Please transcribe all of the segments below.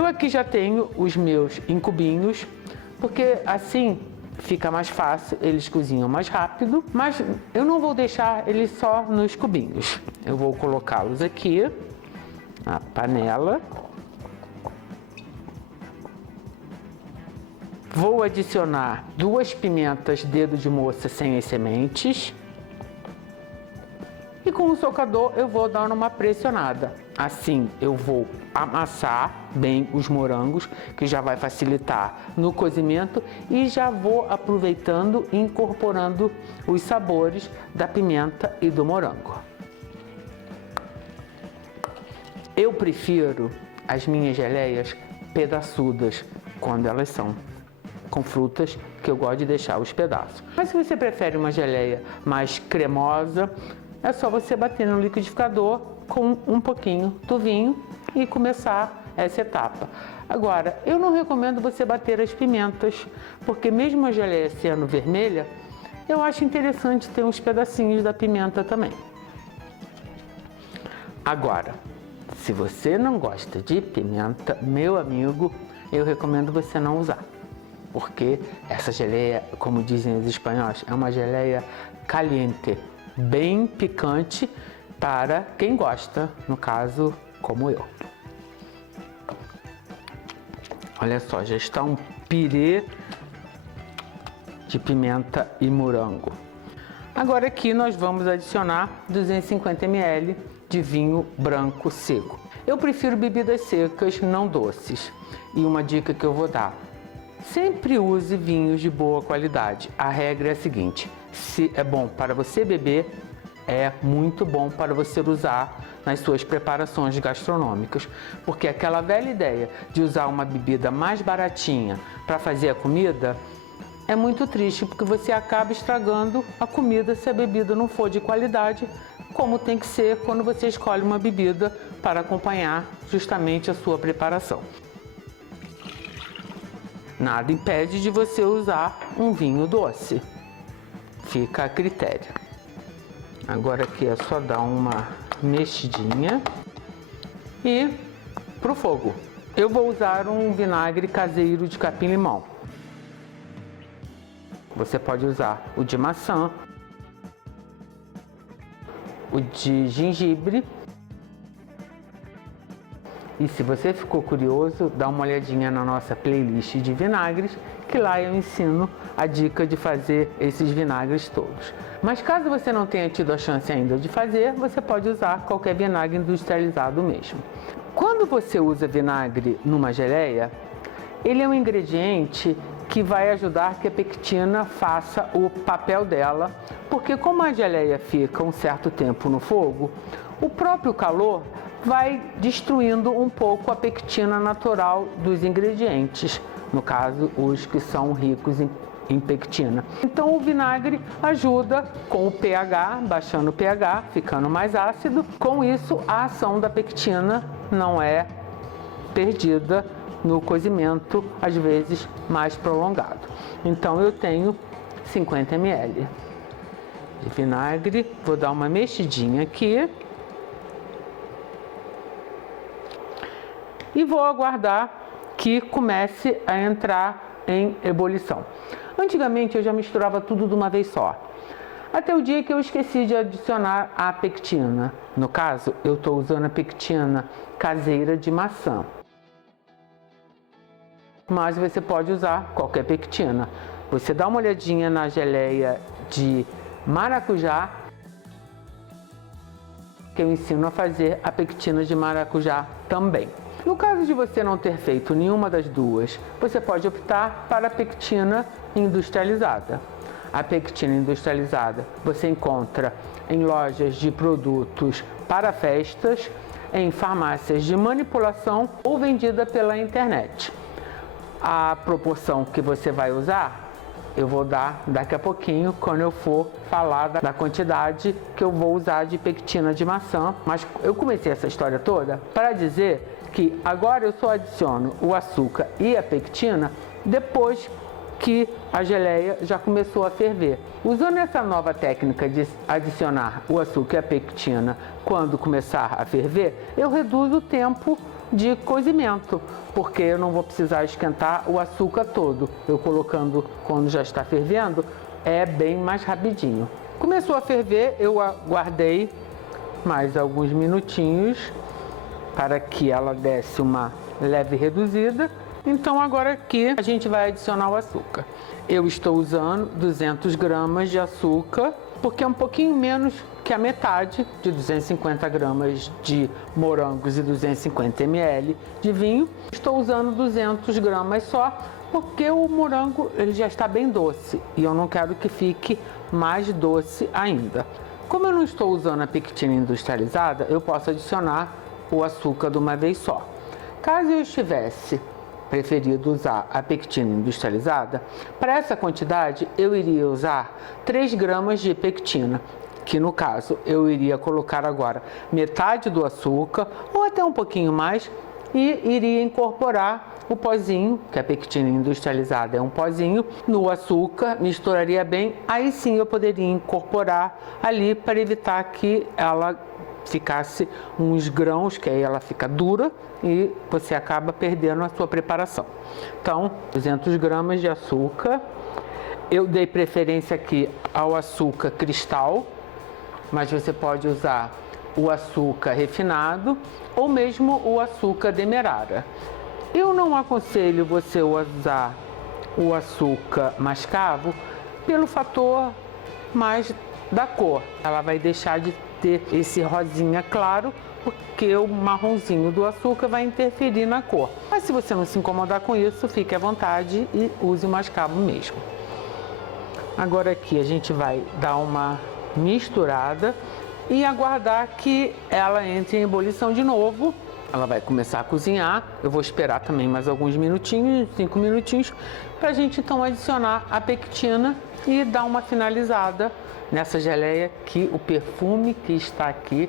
Eu aqui já tenho os meus em cubinhos, porque assim fica mais fácil, eles cozinham mais rápido, mas eu não vou deixar eles só nos cubinhos. Eu vou colocá-los aqui na panela. Vou adicionar 2 pimentas dedo de moça sem as sementes. E com o socador eu vou dar uma pressionada. Assim eu vou amassar bem os morangos, que já vai facilitar no cozimento, e já vou aproveitando e incorporando os sabores da pimenta e do morango. Eu prefiro as minhas geleias pedaçudas quando elas são com frutas, que eu gosto de deixar os pedaços. Mas se você prefere uma geleia mais cremosa, é só você bater no liquidificador com um pouquinho do vinho e começar essa etapa. Agora, eu não recomendo você bater as pimentas, porque mesmo a geleia sendo vermelha, eu acho interessante ter uns pedacinhos da pimenta também. Agora, se você não gosta de pimenta, meu amigo, eu recomendo você não usar. Porque essa geleia, como dizem os espanhóis, é uma geleia caliente, bem picante para quem gosta, no caso, como eu. Olha só, já está um pirê de pimenta e morango. Agora aqui nós vamos adicionar 250 ml de vinho branco seco. Eu prefiro bebidas secas, não doces. E uma dica que eu vou dar: sempre use vinhos de boa qualidade. A regra é a seguinte: se é bom para você beber, é muito bom para você usar nas suas preparações gastronômicas. Porque aquela velha ideia de usar uma bebida mais baratinha para fazer a comida é muito triste, porque você acaba estragando a comida se a bebida não for de qualidade, como tem que ser quando você escolhe uma bebida para acompanhar justamente a sua preparação. Nada impede de você usar um vinho doce, fica a critério. Agora aqui é só dar uma mexidinha e pro fogo. Eu vou usar um vinagre caseiro de capim-limão. Você pode usar o de maçã, o de gengibre. E se você ficou curioso, dá uma olhadinha na nossa playlist de vinagres, que lá eu ensino a dica de fazer esses vinagres todos. Mas caso você não tenha tido a chance ainda de fazer, você pode usar qualquer vinagre industrializado mesmo. Quando você usa vinagre numa geleia, ele é um ingrediente que vai ajudar que a pectina faça o papel dela, porque como a geleia fica um certo tempo no fogo, o próprio calor vai destruindo um pouco a pectina natural dos ingredientes, no caso, os que são ricos em pectina. Então o vinagre ajuda com o pH, baixando o pH, ficando mais ácido. Com isso, a ação da pectina não é perdida no cozimento, às vezes mais prolongado. Então eu tenho 50 ml de vinagre, vou dar uma mexidinha aqui e vou aguardar que comece a entrar em ebulição. Antigamente eu já misturava tudo de uma vez só, até o dia que eu esqueci de adicionar a pectina. No caso, eu estou usando a pectina caseira de maçã, mas você pode usar qualquer pectina. Você dá uma olhadinha na geleia de maracujá, que eu ensino a fazer a pectina de maracujá também. No caso de você não ter feito nenhuma das duas, você pode optar para a pectina industrializada. A pectina industrializada você encontra em lojas de produtos para festas, em farmácias de manipulação ou vendida pela internet. A proporção que você vai usar, eu vou dar daqui a pouquinho, quando eu for falar da quantidade que eu vou usar de pectina de maçã. Mas eu comecei essa história toda para dizer que agora eu só adiciono o açúcar e a pectina depois que a geleia já começou a ferver. Usando essa nova técnica de adicionar o açúcar e a pectina quando começar a ferver, eu reduzo o tempo de cozimento, porque eu não vou precisar esquentar o açúcar todo. Eu colocando quando já está fervendo, é bem mais rapidinho. Começou a ferver, eu aguardei mais alguns minutinhos para que ela desse uma leve reduzida. Então agora aqui a gente vai adicionar o açúcar. Eu estou usando 200 gramas de açúcar, porque é um pouquinho menos que a metade de 250 gramas de morangos e 250 ml de vinho. Estou usando 200 gramas só, porque o morango ele já está bem doce e eu não quero que fique mais doce ainda. Como eu não estou usando a pectina industrializada, eu posso adicionar o açúcar de uma vez só. Caso eu estivesse preferido usar a pectina industrializada, para essa quantidade eu iria usar 3 gramas de pectina, que no caso eu iria colocar agora metade do açúcar ou até um pouquinho mais e iria incorporar o pozinho, que a pectina industrializada é um pozinho, no açúcar, misturaria bem, aí sim eu poderia incorporar ali para evitar que ela ficasse uns grãos, que aí ela fica dura e você acaba perdendo a sua preparação. Então, 200 gramas de açúcar. Eu dei preferência aqui ao açúcar cristal, mas você pode usar o açúcar refinado ou mesmo o açúcar demerara. Eu não aconselho você usar o açúcar mascavo pelo fator mais da cor. Ela vai deixar de ter esse rosinha claro, porque o marronzinho do açúcar vai interferir na cor. Mas se você não se incomodar com isso, fique à vontade e use o mascavo mesmo. Agora aqui a gente vai dar uma misturada e aguardar que ela entre em ebulição de novo. Ela vai começar a cozinhar. Eu vou esperar também mais alguns minutinhos, 5 minutinhos, para a gente então adicionar a pectina e dar uma finalizada nessa geleia, que o perfume que está aqui,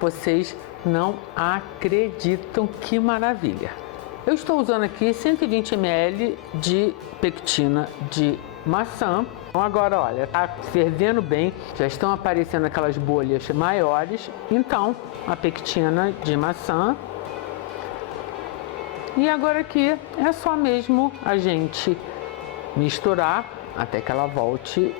vocês não acreditam que maravilha. Eu estou usando aqui 120 ml de pectina de maçã. Então agora, olha, tá fervendo bem, já estão aparecendo aquelas bolhas maiores. Então, a pectina de maçã. E agora aqui é só mesmo a gente misturar até que ela volte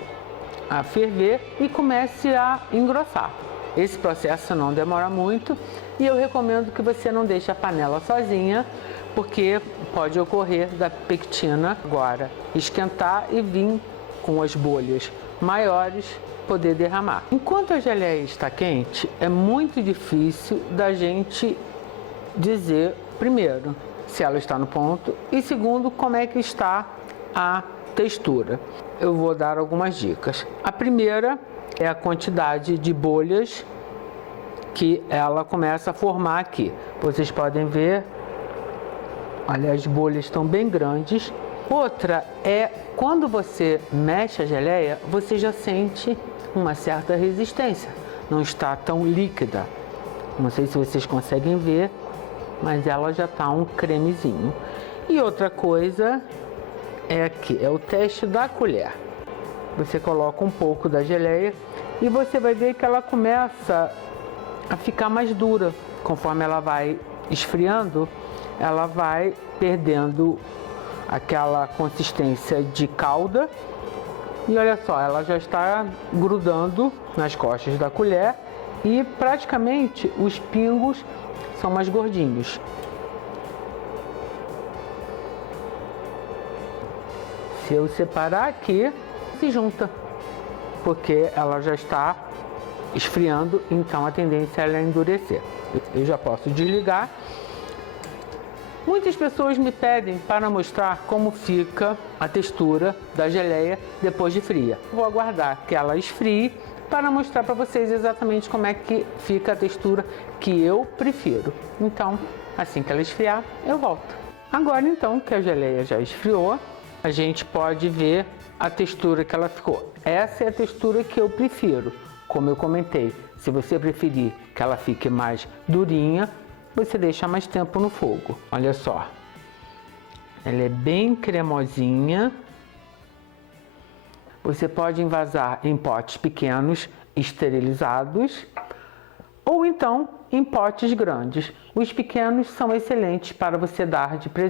a ferver e comece a engrossar. Esse processo não demora muito e eu recomendo que você não deixe a panela sozinha, porque pode ocorrer da pectina agora esquentar e vir com as bolhas maiores poder derramar. Enquanto a geleia está quente, é muito difícil da gente dizer, primeiro, se ela está no ponto e segundo, como é que está a textura. Eu vou dar algumas dicas. A primeira é a quantidade de bolhas que ela começa a formar aqui. Vocês podem ver, olha, as bolhas estão bem grandes. Outra é quando você mexe a geleia, você já sente uma certa resistência. Não está tão líquida. Não sei se vocês conseguem ver, mas ela já está um cremezinho. E outra coisa é aqui, é o teste da colher. Você coloca um pouco da geleia e você vai ver que ela começa a ficar mais dura. Conforme ela vai esfriando, ela vai perdendo aquela consistência de calda. E olha só, ela já está grudando nas costas da colher e praticamente os pingos são mais gordinhos. Se eu separar aqui, se junta, porque ela já está esfriando, então a tendência é ela endurecer. Eu já posso desligar. Muitas pessoas me pedem para mostrar como fica a textura da geleia depois de fria. Vou aguardar que ela esfrie para mostrar para vocês exatamente como é que fica a textura que eu prefiro. Então, assim que ela esfriar, eu volto. Agora então que a geleia já esfriou, a gente pode ver a textura que ela ficou. Essa é a textura que eu prefiro. Como eu comentei, se você preferir que ela fique mais durinha, você deixa mais tempo no fogo. Olha só, ela é bem cremosinha. Você pode envasar em potes pequenos, esterilizados, ou então em potes grandes. Os pequenos são excelentes para você dar de presente.